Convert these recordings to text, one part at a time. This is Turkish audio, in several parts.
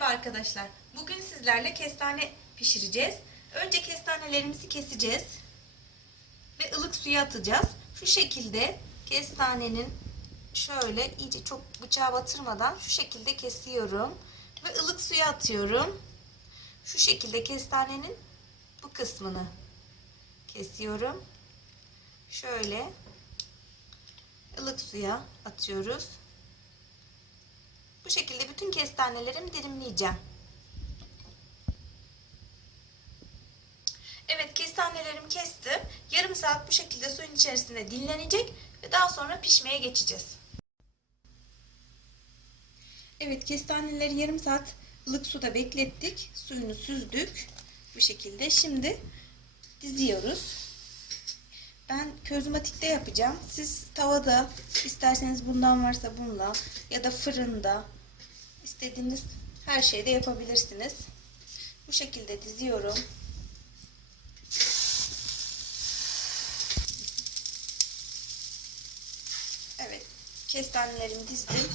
Merhaba arkadaşlar. Bugün sizlerle kestane pişireceğiz. Önce kestanelerimizi keseceğiz. Ve ılık suya atacağız. Şu şekilde kestanenin şöyle iyice çok bıçağa batırmadan şu şekilde kesiyorum. Ve ılık suya atıyorum. Şu şekilde kestanenin bu kısmını kesiyorum. Şöyle ılık suya atıyoruz. Bu şekilde bütün kestanelerimi dilimleyeceğim. Evet kestanelerimi kestim. Yarım saat bu şekilde suyun içerisinde dinlenecek ve daha sonra pişmeye geçeceğiz. Evet kestaneleri yarım saat ılık suda beklettik. Suyunu süzdük. Bu şekilde. Şimdi diziyoruz. Ben közmatikte yapacağım. Siz tavada isterseniz bundan varsa bununla ya da fırında istediğiniz her şeyde yapabilirsiniz. Bu şekilde diziyorum. Evet. Kestanelerimi dizdim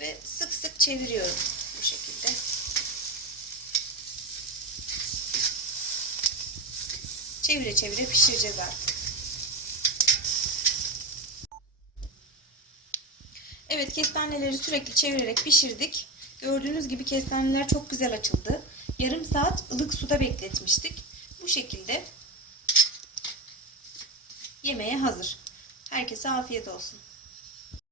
ve sık sık çeviriyorum bu şekilde. Çevire çevire pişireceğiz artık. Evet kestaneleri sürekli çevirerek pişirdik. Gördüğünüz gibi kestaneler çok güzel açıldı. Yarım saat ılık suda bekletmiştik. Bu şekilde yemeğe hazır. Herkese afiyet olsun.